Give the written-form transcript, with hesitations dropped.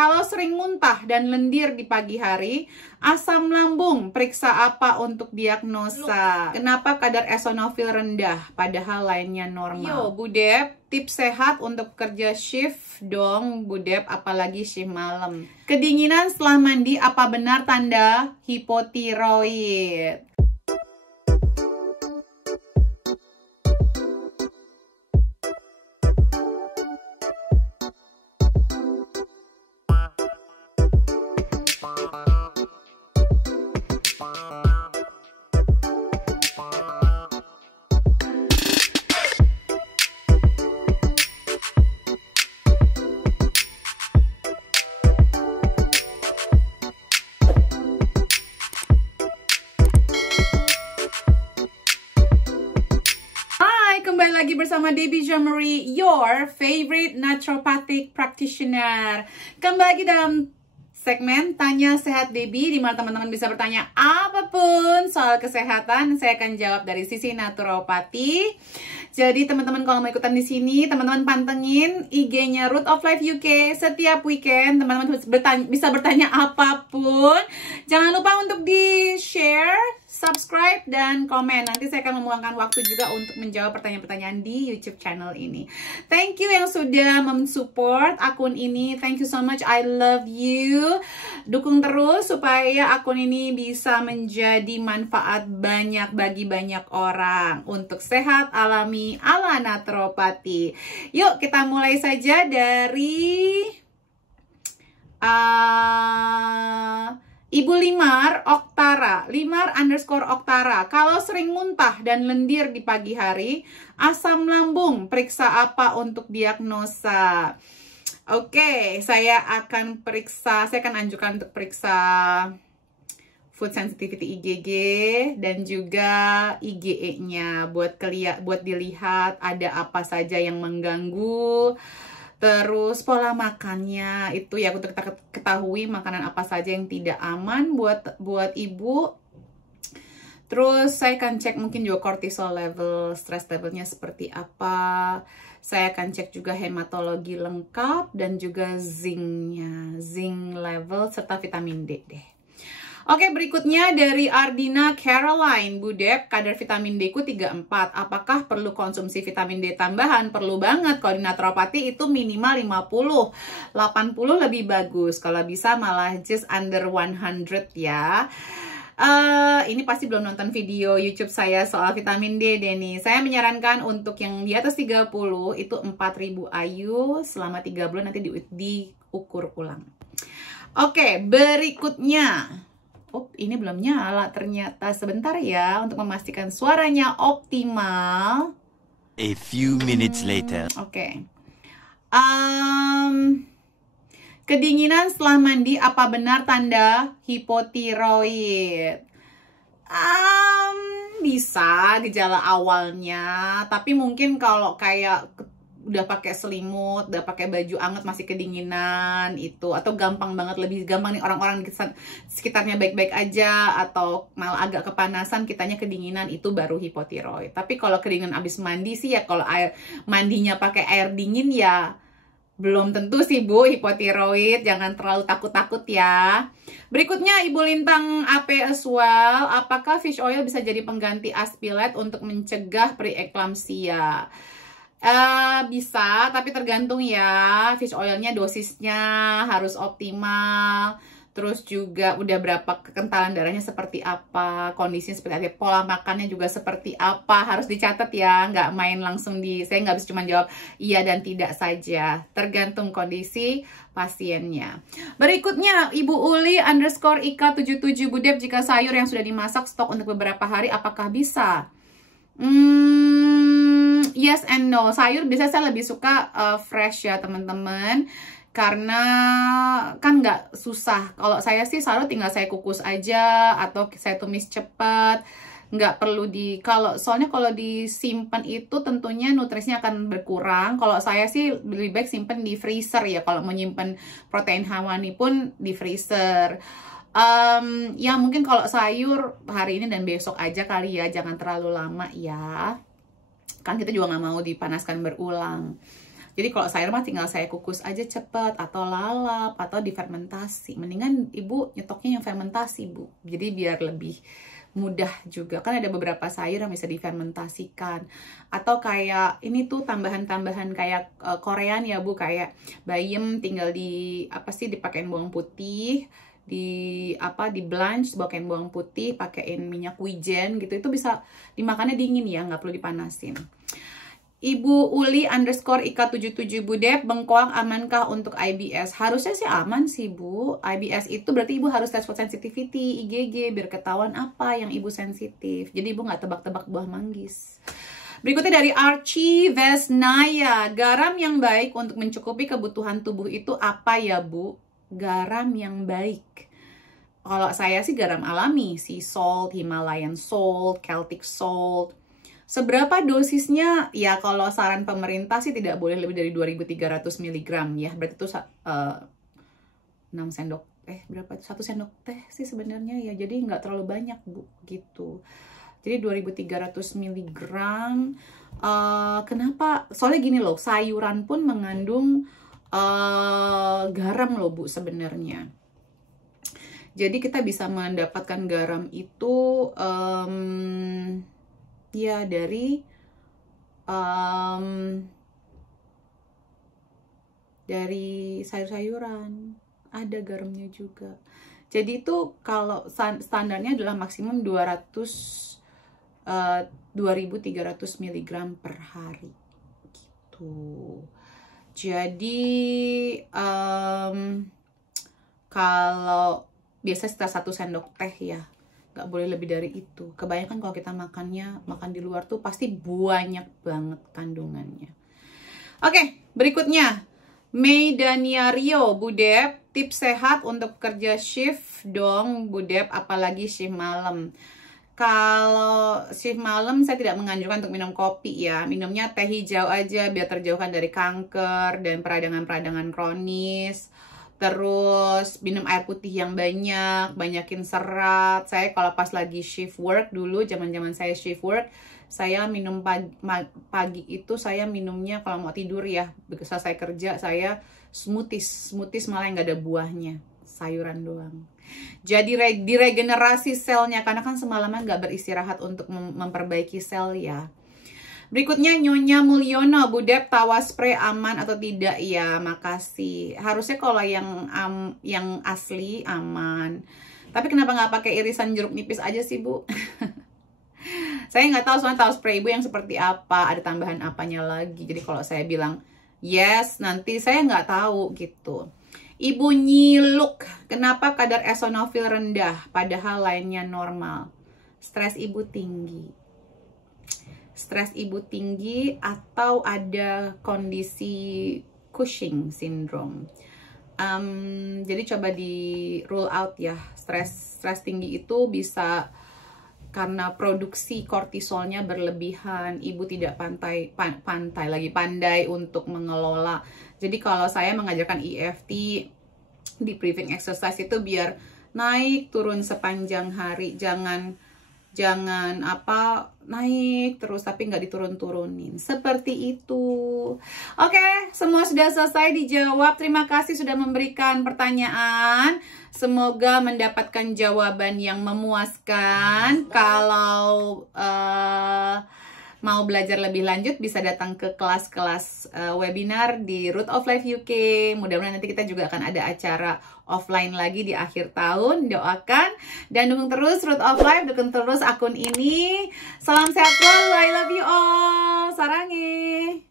Kalau sering muntah dan lendir di pagi hari, asam lambung, periksa apa untuk diagnosa? Kenapa kadar eosinofil rendah, padahal lainnya normal? Yo, Bu Dep, tips sehat untuk kerja shift dong, Bu Dep, apalagi shift malam. Kedinginan setelah mandi, apa benar tanda hipotiroid? Kembali lagi bersama Debbie Jean-Marie, your favorite naturopathic practitioner. Kembali lagi dalam segmen Tanya Sehat Debbie, di mana teman-teman bisa bertanya apapun soal kesehatan, saya akan jawab dari sisi naturopati. Jadi teman-teman kalau mau ikutan di sini, teman-teman pantengin IG-nya Root of Life UK setiap weekend. Teman-teman bisa bertanya apapun. Jangan lupa untuk di-share, subscribe, dan komen. Nanti saya akan meluangkan waktu juga untuk menjawab pertanyaan-pertanyaan di YouTube channel ini. Thank you yang sudah mensupport akun ini. Thank you so much. I love you. Dukung terus supaya akun ini bisa menjadi manfaat banyak bagi banyak orang untuk sehat alami ala naturopati. Yuk kita mulai saja dari Ibu Limar Oktara, Limar_Oktara. Kalau sering muntah dan lendir di pagi hari, asam lambung, periksa apa untuk diagnosa? Oke, saya akan anjurkan untuk periksa food sensitivity IgG dan juga IgE-nya buat dilihat ada apa saja yang mengganggu. Terus pola makannya itu ya untuk kita ketahui makanan apa saja yang tidak aman buat ibu. Terus saya akan cek mungkin juga cortisol level, stress levelnya seperti apa. Saya akan cek juga hematologi lengkap dan juga zinc level serta vitamin D deh. Oke, berikutnya dari Ardina Caroline, Bu Dep, kadar vitamin D ku 34. Apakah perlu konsumsi vitamin D tambahan? Perlu banget. Kalau di naturopati itu minimal 50. 80 lebih bagus. Kalau bisa malah just under 100 ya. Ini pasti belum nonton video YouTube saya soal vitamin D deh nih. Saya menyarankan untuk yang di atas 30 itu 4000 IU selama 3 bulan nanti diukur ulang. Oke, berikutnya. Ini belum nyala ternyata. Sebentar ya untuk memastikan suaranya optimal. A few minutes later. Oke. Kedinginan setelah mandi, apa benar tanda hipotiroid? Bisa gejala awalnya, tapi mungkin kalau kayak udah pakai selimut, udah pakai baju anget masih kedinginan itu, atau lebih gampang nih orang-orang di sekitarnya baik-baik aja atau malah agak kepanasan, kitanya kedinginan, itu baru hipotiroid. Tapi kalau kedinginan abis mandi sih ya, kalau mandinya pakai air dingin ya belum tentu sih Bu hipotiroid, jangan terlalu takut-takut ya. Berikutnya Ibu Lintang AP as well, apakah fish oil bisa jadi pengganti Aspilet untuk mencegah preeklamsia? Bisa, tapi tergantung ya, fish oilnya dosisnya harus optimal, terus juga udah berapa kekentalan darahnya seperti apa, kondisinya seperti apa, pola makannya juga seperti apa, harus dicatat ya, nggak main langsung saya nggak bisa cuma jawab iya dan tidak saja, tergantung kondisi pasiennya. Berikutnya Ibu Uli _Ika77, Bu Dep, jika sayur yang sudah dimasak stok untuk beberapa hari, apakah bisa? Yes and no. Sayur biasanya saya lebih suka fresh ya teman-teman, karena kan nggak susah. Kalau saya sih sayur tinggal saya kukus aja atau saya tumis cepat, nggak perlu soalnya kalau disimpan itu tentunya nutrisinya akan berkurang. Kalau saya sih lebih baik simpan di freezer ya, kalau mau nyimpen protein hewani pun di freezer. Ya mungkin kalau sayur hari ini dan besok aja kali ya, jangan terlalu lama ya, kan kita juga nggak mau dipanaskan berulang. Jadi kalau sayur mah tinggal saya kukus aja cepet, atau lalap, atau difermentasi. Mendingan ibu nyetoknya yang fermentasi, Bu. Jadi biar lebih mudah juga. Kan ada beberapa sayur yang bisa difermentasikan. Atau kayak ini tuh tambahan-tambahan kayak Korean ya, Bu, kayak bayam tinggal dipakein bawang putih, di blanch, pakein bawang putih, pakein minyak wijen gitu. Itu bisa dimakannya dingin ya, nggak perlu dipanasin. Ibu Uli _ Ika77 Budep, bengkoang amankah untuk IBS? Harusnya sih aman sih, Bu. IBS itu berarti ibu harus tes food sensitivity, IgG, biar ketahuan apa yang ibu sensitif. Jadi ibu nggak tebak-tebak buah manggis. Berikutnya dari Archie Vesnaya, garam yang baik untuk mencukupi kebutuhan tubuh itu apa ya, Bu? Garam yang baik. Kalau saya sih garam alami, sea salt, Himalayan salt, Celtic salt. Seberapa dosisnya? Ya kalau saran pemerintah sih tidak boleh lebih dari 2300 mg ya. Berarti itu 6 sendok berapa? 1 sendok teh sih sebenarnya ya. Jadi nggak terlalu banyak, Bu, gitu. Jadi 2300 mg. Kenapa? Soalnya gini loh, sayuran pun mengandung garam loh, Bu, sebenarnya. Jadi kita bisa mendapatkan garam itu ya dari sayur-sayuran, ada garamnya juga. Jadi itu kalau standarnya adalah maksimum 2300 mg per hari gitu. Jadi kalau biasa sekitar 1 sendok teh ya, nggak boleh lebih dari itu. Kebanyakan kalau kita makan di luar tuh pasti banyak banget kandungannya. Oke, berikutnya Meidania Rio, Budep, tips sehat untuk kerja shift dong, Budep, apalagi shift malam. Kalau shift malam saya tidak menganjurkan untuk minum kopi ya. Minumnya teh hijau aja biar terjauhkan dari kanker dan peradangan-peradangan kronis. Terus minum air putih yang banyak, banyakin serat. Saya kalau pas lagi shift work dulu, zaman-zaman saya shift work, saya minum pagi itu saya minumnya kalau mau tidur ya. Selesai kerja saya smoothies malah yang gak ada buahnya, sayuran doang. Jadi diregenerasi selnya karena kan semalaman gak beristirahat untuk memperbaiki sel ya. Berikutnya Nyonya Mulyono, Budep, tawa spray aman atau tidak? Ya, makasih. Harusnya kalau yang asli aman. Tapi kenapa nggak pakai irisan jeruk nipis aja sih, Bu? Saya nggak tahu soalnya tawa spray ibu yang seperti apa, ada tambahan apanya lagi. Jadi kalau saya bilang yes, nanti saya nggak tahu gitu. Ibu Nyiluk, kenapa kadar eosinofil rendah padahal lainnya normal? Stres ibu tinggi. Stres ibu tinggi atau ada kondisi Cushing syndrome. Jadi coba di rule out ya. Stres tinggi itu bisa karena produksi kortisolnya berlebihan. Ibu tidak pandai untuk mengelola. Jadi kalau saya mengajarkan EFT di breathing exercise itu biar naik turun sepanjang hari, jangan naik terus tapi nggak diturun-turunin seperti itu. Oke, semua sudah selesai dijawab. Terima kasih sudah memberikan pertanyaan, semoga mendapatkan jawaban yang memuaskan. Kalau mau belajar lebih lanjut bisa datang ke kelas-kelas webinar di Root of Life UK. Mudah-mudahan nanti kita juga akan ada acara offline lagi di akhir tahun. Doakan dan dukung terus Root of Life, dukung terus akun ini. Salam sehat selalu, I love you all. Sarangi.